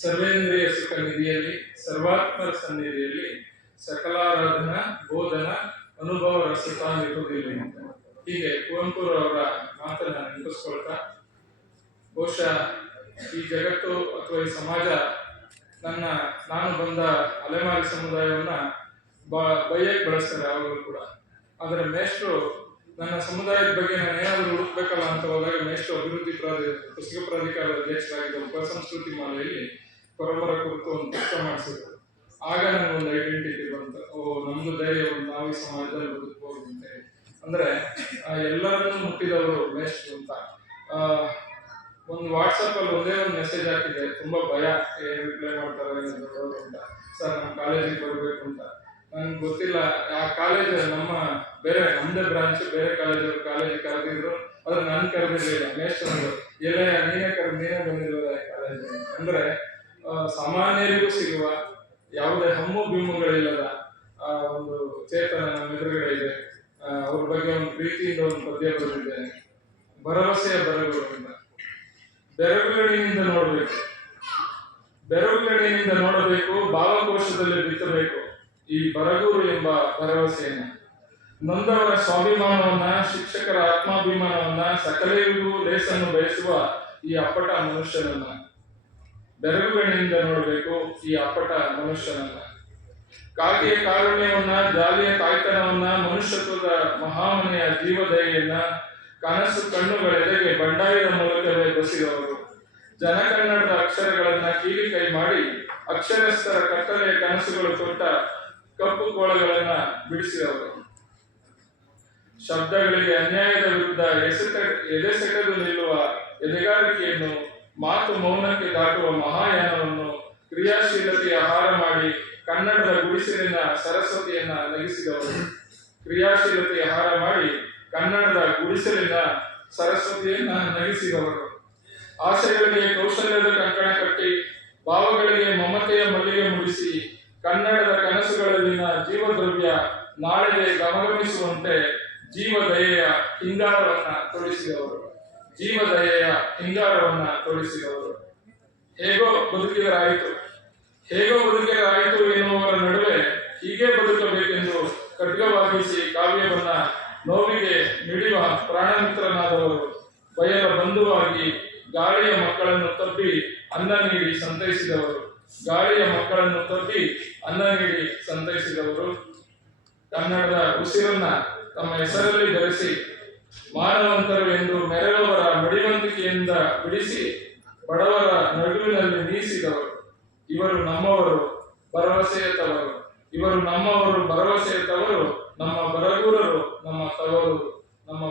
ಸರ್ವೇಂದ್ರಿಯ ಸುಖ ನಿಧಿಯಲ್ಲಿ ಸರ್ವಾತ್ಮರ ಸನ್ನಿಧಿಯಲ್ಲಿ ಸಕಲಾರಾಧನ ಬೋಧನ ಅನುಭವ ರಸತಾನಿರುವುದಿಲ್ಲ. ಹೀಗೆ ಕುವೆಂಪುರವರ ಮಾತನ್ನ ನೆನಪಿಸ್ಕೊಳ್ತಾ, ಬಹುಶಃ ಈ ಜಗತ್ತು ಅಥವಾ ಈ ಸಮಾಜ ನಾನು ಬಂದ ಅಲೆಮಾರಿ ಸಮುದಾಯವನ್ನ ಬೈಯಕ್ಕೆ ಬಳಸ್ತಾರೆ ಯಾವಾಗಲೂ ಕೂಡ. ಆದರೆ ಮೇಷ್ಟ್ರು ನನ್ನ ಸಮುದಾಯದ ಬಗ್ಗೆ ನಾನು ಏನಾದರೂ ಹುಡುಕ್ಬೇಕಲ್ಲ ಅಂತ ಹೋದಾಗ ಮೇಷ್ಟ್ರು ಅಭಿವೃದ್ಧಿ ಪುಸ್ತಕ ಪ್ರಾಧಿಕಾರದ ಅಧ್ಯಕ್ಷರಾಗಿದ್ದ ಉಪಸಂಸ್ಕೃತಿ ಮಾಲೆಯಲ್ಲಿ ಪರಮರ ಕುರಿತು ಒಂದು ಪುಸ್ತಕ ಮಾಡಿಸಿದ್ರು. ಆಗ ನನಗೊಂದು ಐಡೆಂಟಿಟಿ ಬಂತು, ನಮ್ದು ಧೈರ್ಯ ನಾವು ಈ ಸಮಾಜದಲ್ಲಿ ಬದುಕಬಹುದು ಅಂತ ಹೇಳಿ. ಅಂದ್ರೆ ಎಲ್ಲರನ್ನೂ ಮುಟ್ಟಿದವರು ಮೇಷ್ಟ್ರು ಅಂತ. ಒಂದು ವಾಟ್ಸಪ್ ಅಲ್ಲಿ ಒಂದೇ ಒಂದು ಮೆಸೇಜ್ ಹಾಕಿದೆ, ತುಂಬಾ ಭಯ, ಏನ್ ರಿಪ್ಲೈ ಮಾಡ್ತಾರೆ ಅಂತ. ಸರ್ ನಮ್ಮ ಕಾಲೇಜಿಗೆ ಬರಬೇಕು ಅಂತ. ನನ್ಗೆ ಗೊತ್ತಿಲ್ಲ, ಆ ಕಾಲೇಜ್ ನಮ್ದೇ ಬ್ರಾಂಚ್, ಬೇರೆ ಕಾಲೇಜಿಗೆ ಕರೆದಿದ್ರು, ಆದ್ರೆ ನನ್ ಕರೆದಿರ್ಲಿಲ್ಲ. ಮೇಷ್ಟ್ರು ನೀನೇ ಬಂದಿರೋದ ಕಾಲೇಜ್ ಅಂದ್ರೆ ಸಾಮಾನ್ಯರಿಗೂ ಸಿಗುವ ಯಾವುದೇ ಹಮ್ಮು ಬಿಮ್ಮುಗಳಿಲ್ಲದ ಒಂದು ಚೇತನ ನಮ್ಮ ಎದುರುಗಡೆ ಇದೆ. ಅವ್ರ ಬಗ್ಗೆ ಒಂದು ಪ್ರೀತಿಯಿಂದ ಒಂದು ಪದ್ಯ ಬರೆದಿದ್ದೇನೆ. ಭರವಸೆಯ ಬರಗುರು ಅಂತ. ಬೆರಗುಗಣಿನಿಂದ ನೋಡಬೇಕು, ಭಾವಕೋಶದಲ್ಲಿ ಬಿತ್ತಬೇಕು ಈ ಬರಗೂರು ಎಂಬ ಭರವಸೆಯನ್ನ. ನೊಂದವರ ಸ್ವಾಭಿಮಾನವನ್ನ, ಶಿಕ್ಷಕರ ಆತ್ಮಾಭಿಮಾನವನ್ನ, ಸಕಲರಿಗೂ ಲೇಸನ್ನು ಬಯಸುವ ಈ ಅಪ್ಪಟ ಮನುಷ್ಯನನ್ನ. ಬೆರಗುಗಣಿಯಿಂದ ನೋಡಬೇಕು ಈ ಅಪ್ಪಟ ಮನುಷ್ಯನನ್ನ. ಕಾಗೆಯ ಕಾರುಣ್ಯವನ್ನ, ಜಾಲಿಯ ತಾಯ್ತನವನ್ನ, ಮನುಷ್ಯತ್ವದ ಮಹಾಮನೆಯ ಜೀವದಯೆಯನ್ನ ಕನಸು ಕಣ್ಣುಗಳೆಡೆಗೆ ಬಂಡಾಯದ ಮೂಲಕವೇ ಬಸಿದವರು. ಜನಕನ್ನಡದ ಅಕ್ಷರಗಳನ್ನ ಕೀಲಿ ಕೈ ಮಾಡಿ ಅಕ್ಷರಸ್ಥರ ಕತ್ತಲೆಯ ಕನಸುಗಳು ತೊಟ್ಟ ಕಪ್ಪು ಕೋಳಗಳನ್ನ ಬಿಡಿಸಿದವರು. ಶಬ್ದಗಳಿಗೆ ಅನ್ಯಾಯದ ವಿರುದ್ಧ ಎದೆಸೆಟೆದು ನಿಲ್ಲುವ ಎದೆಗಾರಿಕೆಯನ್ನು, ಮಾತು ಮೌನಕ್ಕೆ ದಾಟುವ ಮಹಾಯಾನವನ್ನು, ಕ್ರಿಯಾಶೀಲತೆಯ ಆಹಾರ ಮಾಡಿ ಕನ್ನಡದ ಗುಡಿಸಲಿನ ಸರಸ್ವತಿಯನ್ನ ನಗಿಸಿದವರು. ಕ್ರಿಯಾಶೀಲತೆಯ ಆಹಾರ ಮಾಡಿ ಕನ್ನಡದ ಗುಡಿಸಲಿನ ಸರಸ್ವತಿಯನ್ನ ನಗಿಸಿದವರು. ಆಶಯಗಳಿಗೆ ಕೌಶಲ್ಯದ ಕಂಕಣ ಕಟ್ಟಿ, ಭಾವಗಳಿಗೆ ಮಮತೆಯ ಮಲ್ಲಿಗೆ ಮುಡಿಸಿ, ಕನ್ನಡದ ಕನಸುಗಳಲ್ಲಿನ ಜೀವದ್ರವ್ಯ ನಾಳೆಗೆ ಗಮಗಮಿಸುವಂತೆ ಜೀವದಯೆಯ ಹಿಂಗಾರವನ್ನ ತೊಡಿಸಿದವರು. ಹೇಗೋ ಬದುಕಿದರಾಯಿತು ಎನ್ನುವವರ ನಡುವೆ ಹೀಗೆ ಬದುಕಬೇಕೆಂದು ಖಡ್ಗವಾಗಿಸಿ ಕಾವ್ಯವನ್ನ ನೋವಿಗೆ ಮಿಡಿಯುವ ಪ್ರಾಣಮಿತ್ರನಾದವರು. ಬಯಲ ಬಂಧುವಾಗಿ ಗಾಳಿಯ ಮಕ್ಕಳನ್ನು ತಬ್ಬಿ ಅನ್ನ ನೀಡಿ ಸಂತೈಸಿದವರು. ಕನ್ನಡದ ಉಸಿರನ್ನ ತಮ್ಮ ಹೆಸರಲ್ಲಿ ಬೆರೆಸಿ ಮಾನವಂತರು ಎಂದು ಮೆರೆಯುವವರ ಮಡಿವಂತಿಕೆಯಿಂದ ಬಿಡಿಸಿ ಬಡವರ ನಡುವಿನಲ್ಲಿ ನೀಸಿದವರು. ಇವರು ನಮ್ಮವರು ಭರವಸೆಯ ತವರು, ನಮ್ಮ ಬರಗೂರರು, ನಮ್ಮ ತವರು, ನಮ್ಮ